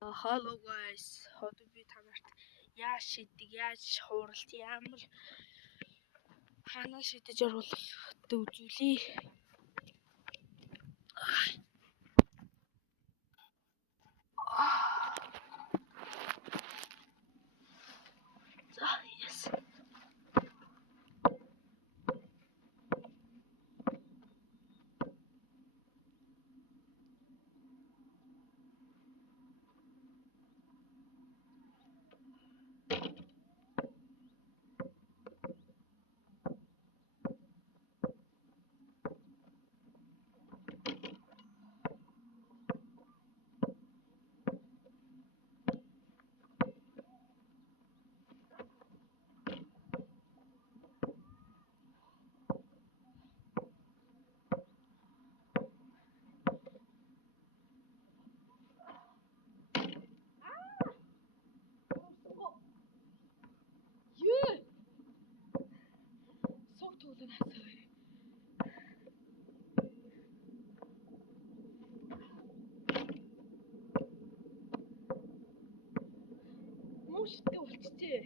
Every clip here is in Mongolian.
Hello guys, одоо би танарт яаж шийдэг, яаж хууралт, ямар ханаа шийдэж оруулах үзүүлье. За, yes. Муштай болчихжээ.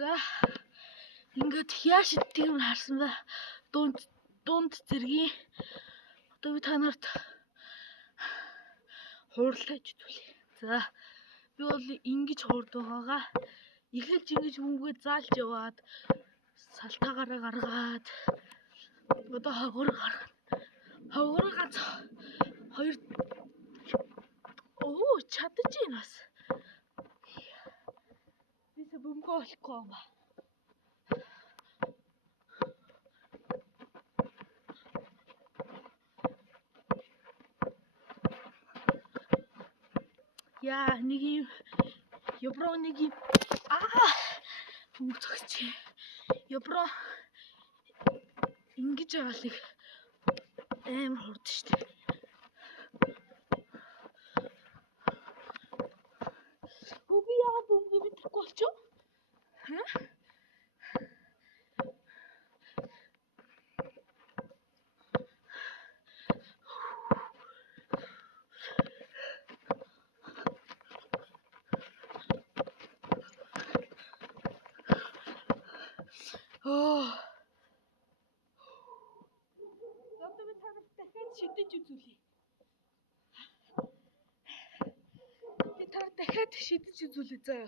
За ингээд яаж шийддэг юм харсан ба дунд зэргийн одоо би та нарт хууралтаж үзүүлье. За би бол ингэж хуурдаг байгаа. Эхэлж ингэж мөнгөө заалж яваад салтаагаараа гаргаад одоо хогор хоёр чадаж байна бас. Бисаа бөмбөгөө олохгүй юм ба. Яа, нэг юм евро нэг юм бөмбөг зогсчихээ. Евро ингэж авалыг амар хурд штэ. Үгүй яа бөмбөг битгэхгүй болчихоо. Одоо би танарт дахиад шидэж үзүүлье. Би танарт дахиад шидэж үзүүлье заа.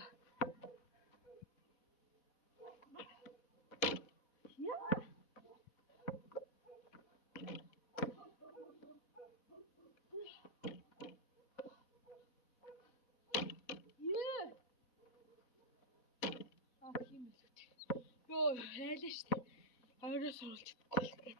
Йоо, хайлаа штэ. Хоёроос оруулж чадахгүй л тэгээд.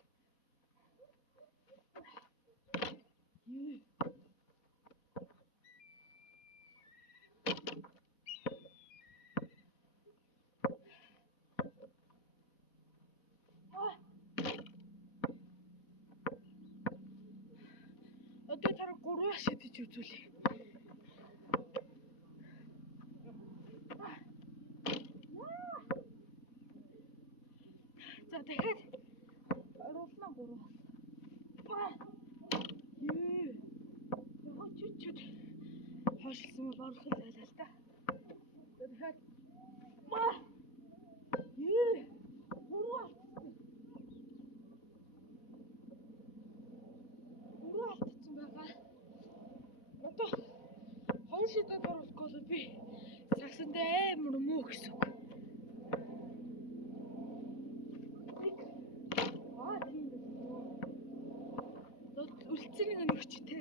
Одоо тараа гурваа шидэж үзүүлье. За дахиад оруулнаа гурваа. Яа чүчүүд хойшлсон бол орох л байлаа л та. За дахиад гурваа. Алдсан байгаа. Одоо хоёр шидэд оруулахгүй бол би сагсандаа амар муу гэсэн үг. Тийм байна. Үлдсэн нэг өгч тэ.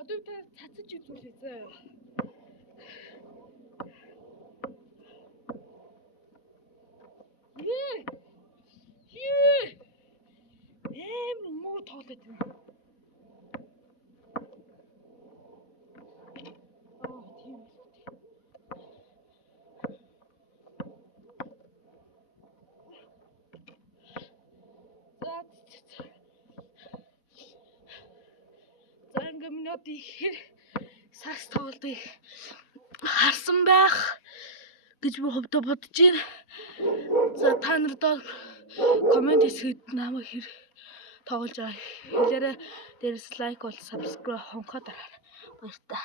Одоо та цацаж үзүүлээ заа. кинодыг хэр сакс тоглодгийг харсан байх гэж би хувьдаа бодож байна. За та нарт комент хэсэгт намайг хэр тоглож байгаа хэлээрэй. Дээрээс лайк бол subscribe хонхоо дараарай. Баярлалаа.